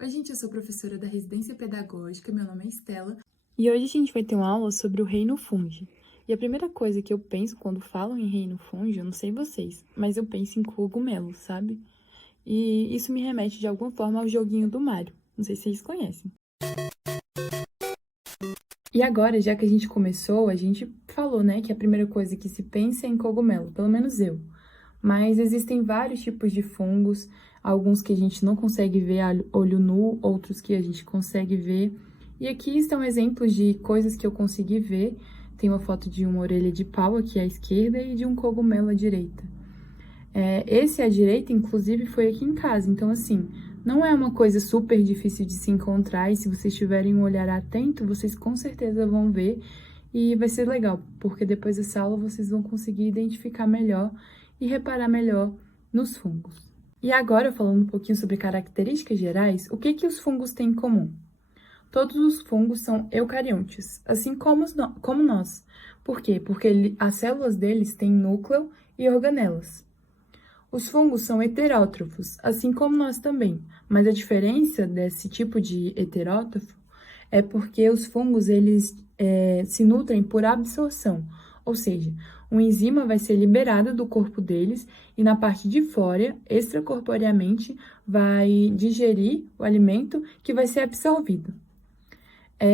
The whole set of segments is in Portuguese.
Oi, gente, eu sou professora da residência pedagógica, meu nome é Estela. E hoje a gente vai ter uma aula sobre o reino fungi. E a primeira coisa que eu penso quando falam em reino fungi, eu não sei vocês, mas eu penso em cogumelo, sabe? E isso me remete de alguma forma ao joguinho do Mario. Não sei se vocês conhecem. E agora, já que a gente começou, a gente falou, né, que a primeira coisa que se pensa é em cogumelo, pelo menos eu. Mas existem vários tipos de fungos, alguns que a gente não consegue ver a olho nu, outros que a gente consegue ver. E aqui estão exemplos de coisas que eu consegui ver. Tem uma foto de uma orelha de pau aqui à esquerda e de um cogumelo à direita. Esse à direita, inclusive, foi aqui em casa. Então, assim, não é uma coisa super difícil de se encontrar. E se vocês tiverem um olhar atento, vocês com certeza vão ver. E vai ser legal, porque depois dessa aula vocês vão conseguir identificar melhor e reparar melhor nos fungos. E agora, falando um pouquinho sobre características gerais, o que os fungos têm em comum? Todos os fungos são eucariontes, assim como nós. Por quê? Porque as células deles têm núcleo e organelas. Os fungos são heterótrofos, assim como nós também, mas a diferença desse tipo de heterótrofo é porque os fungos eles se nutrem por absorção, ou seja, uma enzima vai ser liberada do corpo deles e na parte de fora, extracorporeamente, vai digerir o alimento que vai ser absorvido.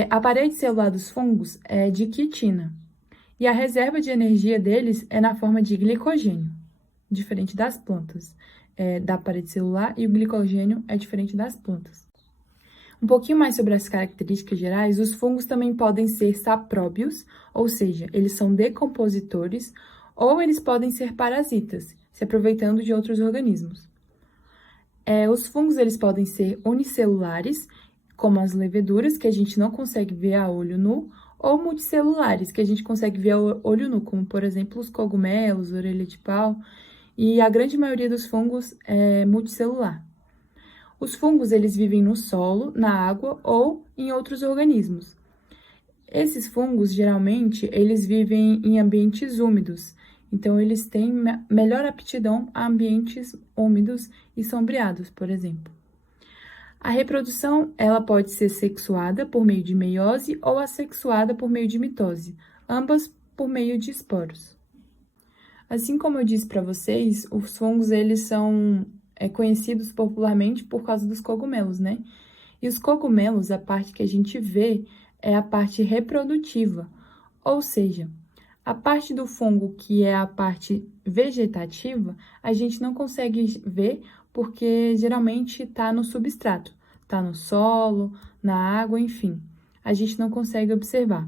A parede celular dos fungos é de quitina e a reserva de energia deles é na forma de glicogênio, diferente das plantas. Da parede celular e o glicogênio é diferente das plantas. Um pouquinho mais sobre as características gerais, os fungos também podem ser sapróbios, ou seja, eles são decompositores, ou eles podem ser parasitas, se aproveitando de outros organismos. Os fungos eles podem ser unicelulares, como as leveduras, que a gente não consegue ver a olho nu, ou multicelulares, que a gente consegue ver a olho nu, como, por exemplo, os cogumelos, orelha de pau, e a grande maioria dos fungos é multicelular. Os fungos, eles vivem no solo, na água ou em outros organismos. Esses fungos, geralmente, eles vivem em ambientes úmidos, então eles têm melhor aptidão a ambientes úmidos e sombreados, por exemplo. A reprodução, ela pode ser sexuada por meio de meiose ou assexuada por meio de mitose, ambas por meio de esporos. Assim como eu disse para vocês, os fungos, eles são conhecidos popularmente por causa dos cogumelos, né? E os cogumelos, a parte que a gente vê é a parte reprodutiva, ou seja, a parte do fungo que é a parte vegetativa, a gente não consegue ver porque geralmente está no substrato, está no solo, na água, enfim. A gente não consegue observar.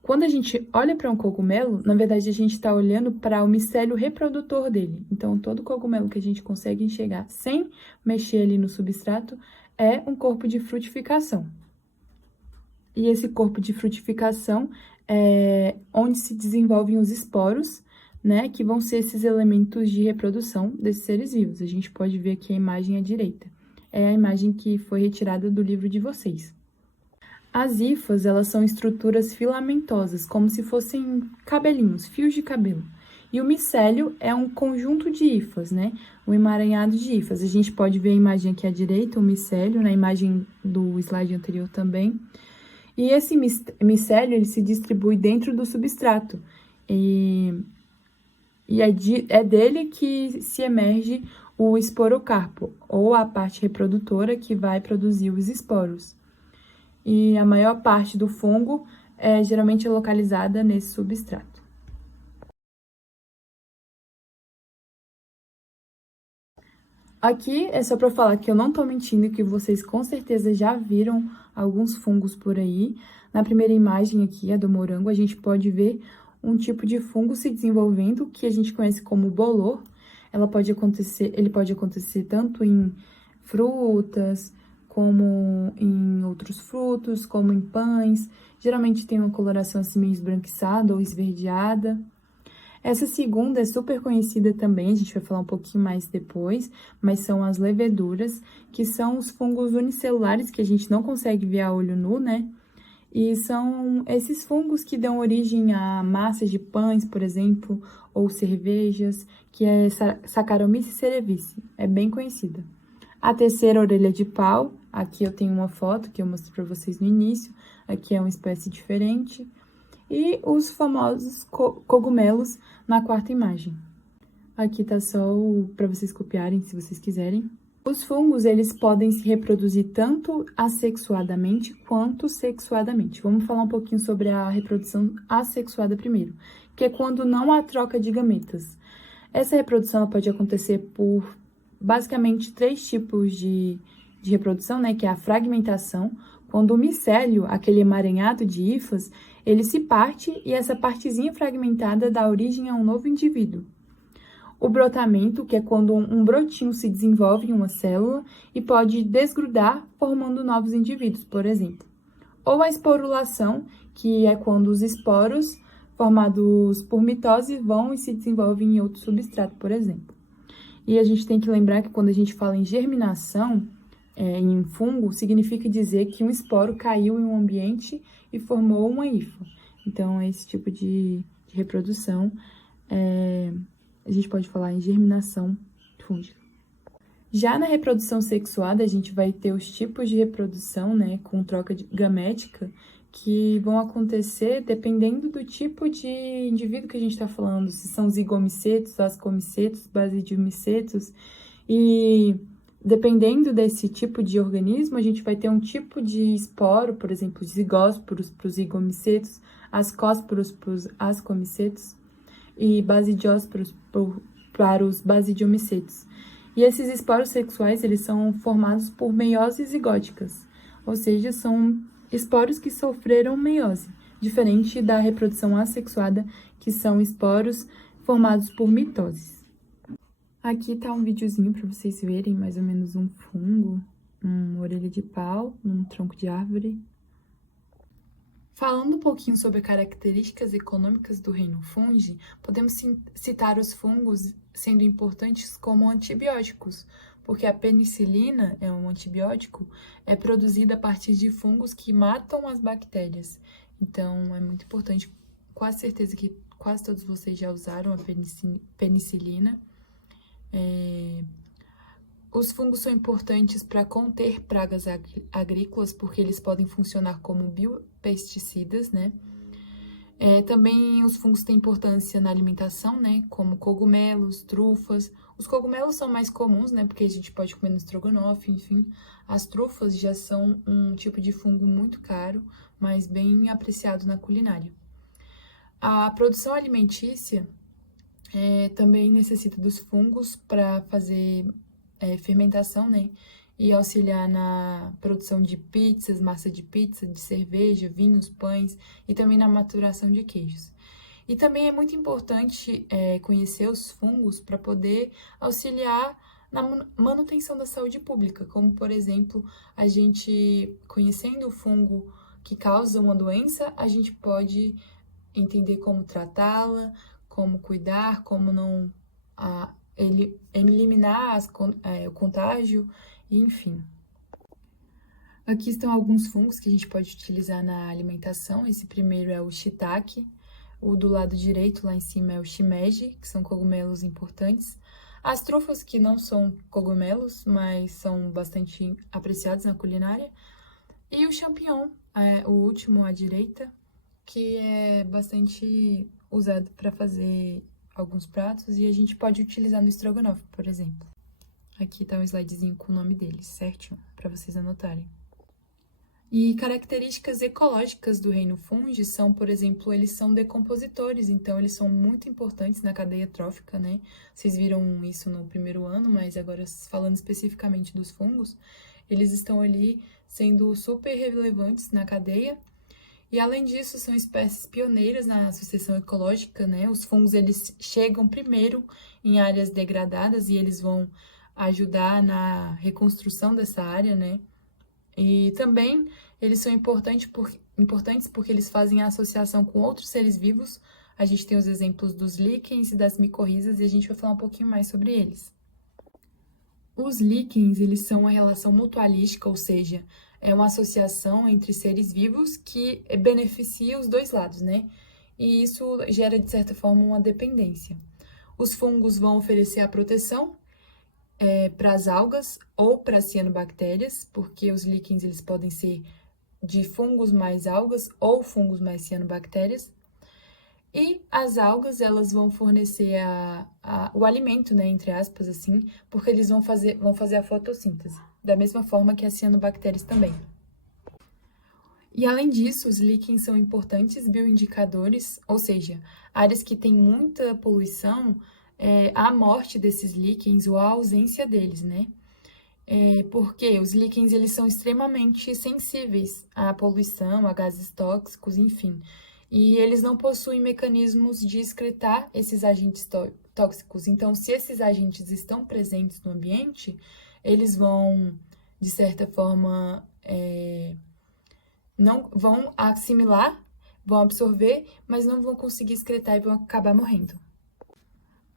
Quando a gente olha para um cogumelo, na verdade a gente está olhando para o micélio reprodutor dele. Então, todo cogumelo que a gente consegue enxergar sem mexer ali no substrato é um corpo de frutificação. E esse corpo de frutificação é onde se desenvolvem os esporos, né, que vão ser esses elementos de reprodução desses seres vivos. A gente pode ver aqui a imagem à direita. É a imagem que foi retirada do livro de vocês. As hifas, elas são estruturas filamentosas, como se fossem cabelinhos, fios de cabelo. E o micélio é um conjunto de hifas, né? Um emaranhado de hifas. A gente pode ver a imagem aqui à direita, o micélio, na imagem do slide anterior também. E esse micélio, ele se distribui dentro do substrato. E é dele que se emerge o esporocarpo, ou a parte reprodutora que vai produzir os esporos. E a maior parte do fungo é geralmente localizada nesse substrato. Aqui é só para falar que eu não tô mentindo, que vocês com certeza já viram alguns fungos por aí. Na primeira imagem aqui, a do morango, a gente pode ver um tipo de fungo se desenvolvendo, que a gente conhece como bolor. Ele pode acontecer tanto em frutas, como em outros frutos, como em pães. Geralmente tem uma coloração assim meio esbranquiçada ou esverdeada. Essa segunda é super conhecida também, a gente vai falar um pouquinho mais depois, mas são as leveduras, que são os fungos unicelulares que a gente não consegue ver a olho nu, né? E são esses fungos que dão origem a massas de pães, por exemplo, ou cervejas, que é Saccharomyces cerevisiae, é bem conhecida. A terceira orelha de pau Aqui eu tenho uma foto que eu mostrei para vocês no início, aqui é uma espécie diferente. E os famosos cogumelos na quarta imagem. Aqui tá só para vocês copiarem, se vocês quiserem. Os fungos, eles podem se reproduzir tanto assexuadamente quanto sexuadamente. Vamos falar um pouquinho sobre a reprodução assexuada primeiro, que é quando não há troca de gametas. Essa reprodução ela pode acontecer por, basicamente, 3 tipos de reprodução, né? Que é a fragmentação, quando o micélio, aquele emaranhado de hifas, ele se parte e essa partezinha fragmentada dá origem a um novo indivíduo. O brotamento, que é quando um brotinho se desenvolve em uma célula e pode desgrudar, formando novos indivíduos, por exemplo. Ou a esporulação, que é quando os esporos, formados por mitose, vão e se desenvolvem em outro substrato, por exemplo. E a gente tem que lembrar que quando a gente fala em germinação, em um fungo, significa dizer que um esporo caiu em um ambiente e formou uma hifa. Então, esse tipo de reprodução a gente pode falar em germinação fúngica. Já na reprodução sexuada, a gente vai ter os tipos de reprodução, né, com troca gamética, que vão acontecer dependendo do tipo de indivíduo que a gente está falando, se são zigomicetos, ascomicetos, basidiomicetos, e dependendo desse tipo de organismo, a gente vai ter um tipo de esporo, por exemplo, zigósporos para os zigomicetos, ascósporos para os ascomicetos, e basidiósporos para os basidiomicetos. E esses esporos sexuais, eles são formados por meioses zigóticas, ou seja, são esporos que sofreram meiose, diferente da reprodução assexuada, que são esporos formados por mitoses. Aqui tá um videozinho para vocês verem mais ou menos um fungo, uma orelha de pau, num tronco de árvore. Falando um pouquinho sobre características econômicas do reino fungi, podemos citar os fungos sendo importantes como antibióticos, porque a penicilina, é um antibiótico, é produzida a partir de fungos que matam as bactérias. Então, é muito importante, quase certeza que quase todos vocês já usaram a penicilina. Os fungos são importantes para conter pragas agrícolas, porque eles podem funcionar como biopesticidas, né? Também os fungos têm importância na alimentação, né? Como cogumelos, trufas. Os cogumelos são mais comuns, né? Porque a gente pode comer no estrogonofe, enfim. As trufas já são um tipo de fungo muito caro, mas bem apreciado na culinária. A produção alimentícia também necessita dos fungos para fazer fermentação, né? E auxiliar na produção de pizzas, massa de pizza, de cerveja, vinhos, pães e também na maturação de queijos. E também é muito importante conhecer os fungos para poder auxiliar na manutenção da saúde pública, como, por exemplo, a gente conhecendo o fungo que causa uma doença, a gente pode entender como tratá-la, como cuidar, como não eliminar o contágio, enfim. Aqui estão alguns fungos que a gente pode utilizar na alimentação. Esse primeiro é o shiitake, o do lado direito lá em cima é o shimeji, que são cogumelos importantes. As trufas, que não são cogumelos, mas são bastante apreciados na culinária. E o champignon, o último à direita, que é bastante usado para fazer alguns pratos e a gente pode utilizar no estrogonofe, por exemplo. Aqui tá um slidezinho com o nome deles, certinho, para vocês anotarem. E características ecológicas do reino fungi são, por exemplo, eles são decompositores, então eles são muito importantes na cadeia trófica, né? Vocês viram isso no primeiro ano, mas agora falando especificamente dos fungos, eles estão ali sendo super relevantes na cadeia. E além disso, são espécies pioneiras na sucessão ecológica, né? Os fungos, eles chegam primeiro em áreas degradadas e eles vão ajudar na reconstrução dessa área, né? E também eles são importantes porque eles fazem a associação com outros seres vivos. A gente tem os exemplos dos líquens e das micorrizas e a gente vai falar um pouquinho mais sobre eles. Os líquens, eles são uma relação mutualística, ou seja, é uma associação entre seres vivos que beneficia os dois lados, né? E isso gera, de certa forma, uma dependência. Os fungos vão oferecer a proteção para as algas ou para as cianobactérias, porque os líquens eles podem ser de fungos mais algas ou fungos mais cianobactérias. E as algas, elas vão fornecer o alimento, né, entre aspas, assim, porque eles vão fazer a fotossíntese, da mesma forma que as cianobactérias também. E além disso, os líquens são importantes bioindicadores, ou seja, áreas que têm muita poluição, a morte desses líquens ou a ausência deles, né? Porque os líquens eles são extremamente sensíveis à poluição, a gases tóxicos, enfim. E eles não possuem mecanismos de excretar esses agentes tóxicos. Então, se esses agentes estão presentes no ambiente, eles vão, de certa forma, não vão assimilar, vão absorver, mas não vão conseguir excretar e vão acabar morrendo.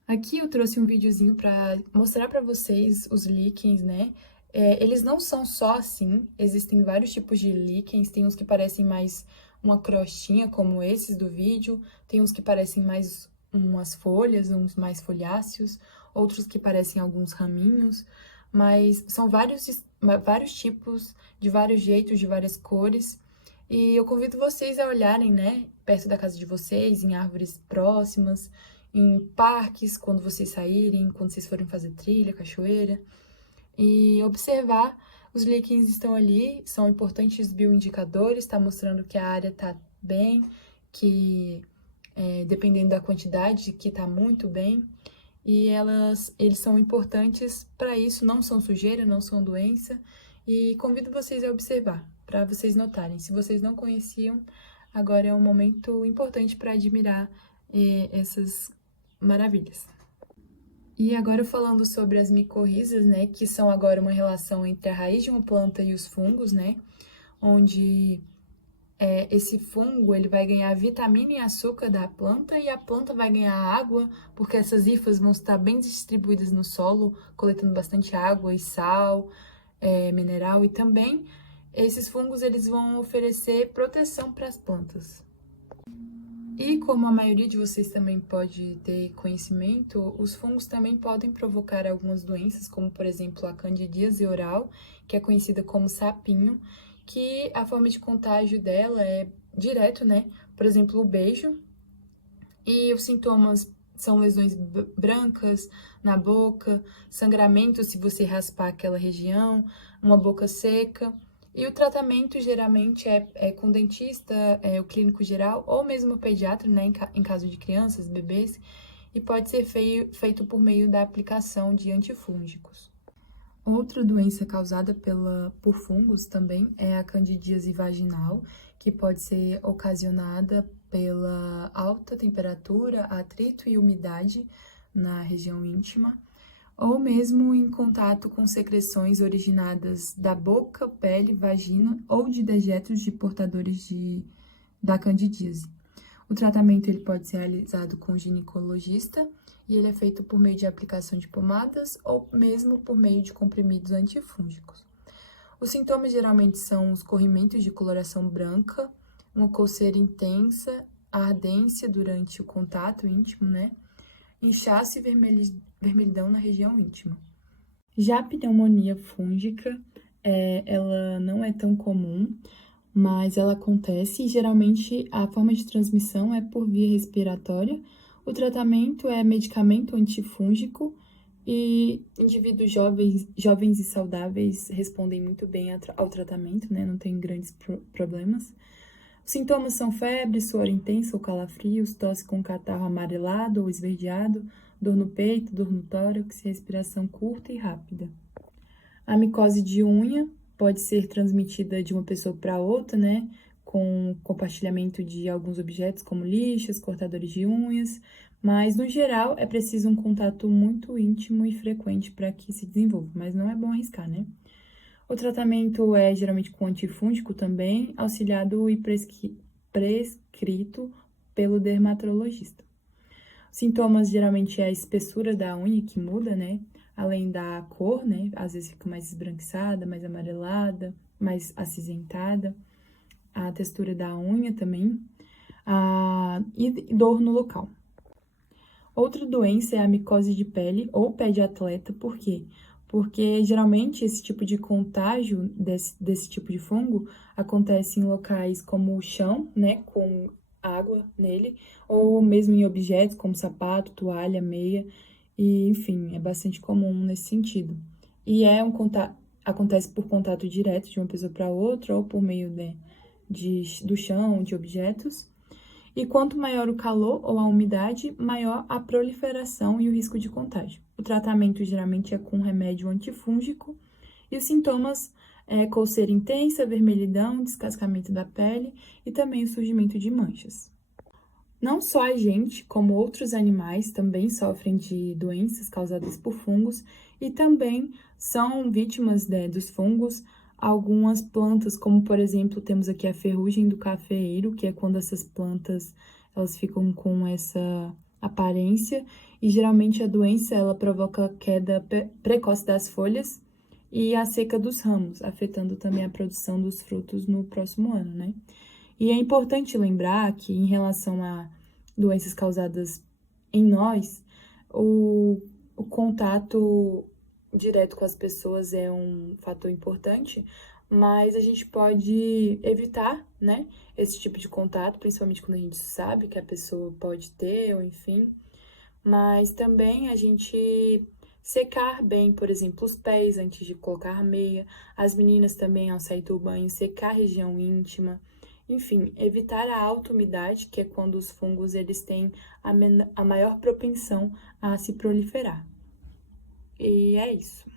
Aqui eu trouxe um videozinho para mostrar para vocês os líquens, né? Eles não são só assim, existem vários tipos de líquens, tem uns que parecem mais uma crostinha, como esses do vídeo, tem uns que parecem mais umas folhas, uns mais folháceos, outros que parecem alguns raminhos, mas são vários tipos, de vários jeitos, de várias cores, e eu convido vocês a olharem, né, perto da casa de vocês, em árvores próximas, em parques, quando vocês saírem, quando vocês forem fazer trilha, cachoeira, e observar os líquens estão ali, são importantes bioindicadores, está mostrando que a área está bem, que dependendo da quantidade, que está muito bem, e eles são importantes para isso, não são sujeira, não são doença, e convido vocês a observar, para vocês notarem. Se vocês não conheciam, agora é um momento importante para admirar essas maravilhas. E agora falando sobre as micorrizas, né, que são agora uma relação entre a raiz de uma planta e os fungos, né, onde esse fungo ele vai ganhar vitamina e açúcar da planta e a planta vai ganhar água, porque essas hifas vão estar bem distribuídas no solo, coletando bastante água e sal, mineral, e também esses fungos eles vão oferecer proteção para as plantas. E como a maioria de vocês também pode ter conhecimento, os fungos também podem provocar algumas doenças, como por exemplo a candidíase oral, que é conhecida como sapinho, que a forma de contágio dela é direto, né? Por exemplo, o beijo. E os sintomas são lesões brancas na boca, sangramento se você raspar aquela região, uma boca seca. E o tratamento geralmente é com dentista, o clínico geral, ou mesmo o pediatra, né, em caso de crianças, bebês, e pode ser feito por meio da aplicação de antifúngicos. Outra doença causada por fungos também é a candidíase vaginal, que pode ser ocasionada pela alta temperatura, atrito e umidade na região íntima, ou mesmo em contato com secreções originadas da boca, pele, vagina ou de dejetos de portadores da candidíase. O tratamento ele pode ser realizado com o ginecologista e ele é feito por meio de aplicação de pomadas ou mesmo por meio de comprimidos antifúngicos. Os sintomas geralmente são os corrimentos de coloração branca, uma coceira intensa, ardência durante o contato íntimo, né? Inchaço e vermelhidão na região íntima. Já a pneumonia fúngica, ela não é tão comum, mas ela acontece e geralmente a forma de transmissão é por via respiratória. O tratamento é medicamento antifúngico e indivíduos jovens e saudáveis respondem muito bem ao tratamento, né? Não tem grandes problemas. Os sintomas são febre, suor intenso ou calafrios, tosse com catarro amarelado ou esverdeado, dor no peito, dor no tórax, respiração curta e rápida. A micose de unha pode ser transmitida de uma pessoa para outra, né, com compartilhamento de alguns objetos como lixas, cortadores de unhas, mas no geral é preciso um contato muito íntimo e frequente para que se desenvolva, mas não é bom arriscar, né? O tratamento é geralmente com antifúngico também, auxiliado e prescrito pelo dermatologista. Os sintomas geralmente é a espessura da unha que muda, né? Além da cor, né? Às vezes fica mais esbranquiçada, mais amarelada, mais acinzentada. A textura da unha também. E dor no local. Outra doença é a micose de pele ou pé de atleta, por quê? porque geralmente esse tipo de contágio desse tipo de fungo acontece em locais como o chão, né, com água nele, ou mesmo em objetos como sapato, toalha, meia, e enfim, é bastante comum nesse sentido. E acontece por contato direto de uma pessoa para outra, ou por meio do chão, de objetos. E quanto maior o calor ou a umidade, maior a proliferação e o risco de contágio. O tratamento geralmente é com remédio antifúngico e os sintomas é coceira intensa, vermelhidão, descascamento da pele e também o surgimento de manchas. Não só a gente, como outros animais também sofrem de doenças causadas por fungos e também são vítimas, né, dos fungos algumas plantas, como por exemplo, temos aqui a ferrugem do cafeeiro, que é quando essas plantas elas ficam com essa aparência e geralmente a doença ela provoca queda precoce das folhas e a seca dos ramos, afetando também a produção dos frutos no próximo ano, né? E é importante lembrar que, em relação a doenças causadas em nós, o contato direto com as pessoas é um fator importante, mas a gente pode evitar, né, esse tipo de contato, principalmente quando a gente sabe que a pessoa pode ter, ou enfim, mas também a gente secar bem, por exemplo, os pés antes de colocar a meia, as meninas também ao sair do banho, secar a região íntima, enfim, evitar a alta umidade, que é quando os fungos eles têm a maior propensão a se proliferar. E é isso.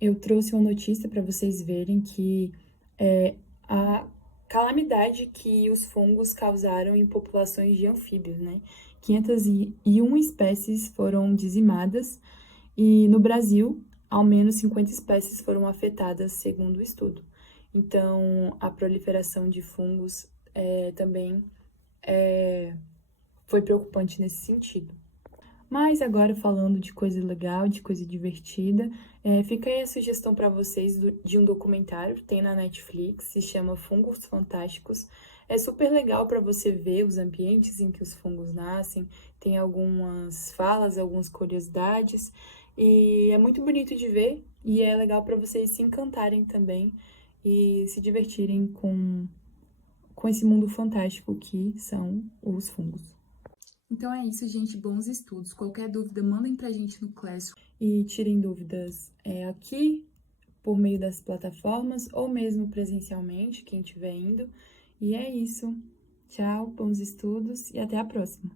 Eu trouxe uma notícia para vocês verem que a calamidade que os fungos causaram em populações de anfíbios, né? 501 espécies foram dizimadas e no Brasil, ao menos 50 espécies foram afetadas, segundo o estudo. Então, a proliferação de fungos também foi preocupante nesse sentido. Mas agora falando de coisa legal, de coisa divertida, fica aí a sugestão para vocês de um documentário, tem na Netflix, se chama Fungos Fantásticos. É super legal para você ver os ambientes em que os fungos nascem, tem algumas falas, algumas curiosidades, e é muito bonito de ver, e é legal para vocês se encantarem também e se divertirem com esse mundo fantástico que são os fungos. Então é isso, gente. Bons estudos. Qualquer dúvida, mandem pra gente no Classroom. E tirem dúvidas aqui, por meio das plataformas, ou mesmo presencialmente, quem estiver indo. E é isso. Tchau, bons estudos e até a próxima.